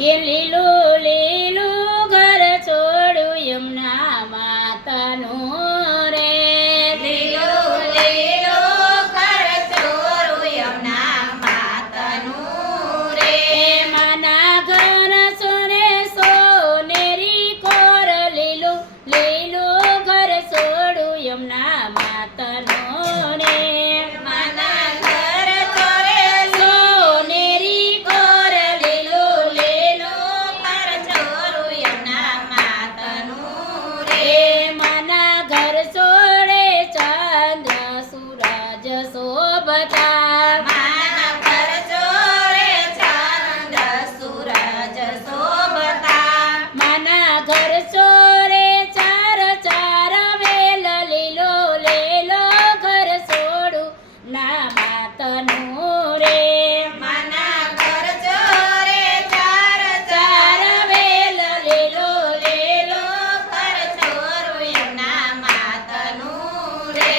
કે લીલું લીલું ઘર છોડ્યું યમુના માતાનું રે. લીલું લીલું ઘર છોડ્યું યમુના માતાનું રે. માના ઘર સોને સોનેરી કોર લીલું લીલું ઘર છોડ્યું યમુના માતાનું રે. માના ઘર છોડે સોનેરી કોર લીલું લીલું ઘર છોડ્યું યમુના માતાનું રે. માના ઘર છોડે ચંદ્ર સૂરજ શોભતા. માના ઘર છોડે ચંદ્ર સૂરજ શોભતા. માના ઘર છોડે ચાર ચાર વેલ લીલો લીલો ઘર છોડું ના માતનું રે. માના ઘર છોડે ચાર ચાર વેલ લીલો લીલો ઘર છોડ્યું યમુના માતાનું રે.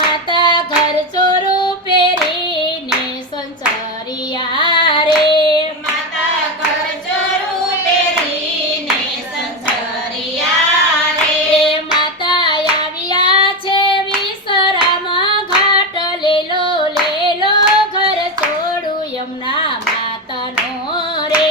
માતા ઘર ચોરું પહેરીને સંસારિયા રે. માતા ઘર ચોરું પહેરીને સંસારિયા રે. માતા આવ્યા છે વિશ્રામ ઘાટ લીલો લીલો ઘર છોડું યમુના માતાનો રે.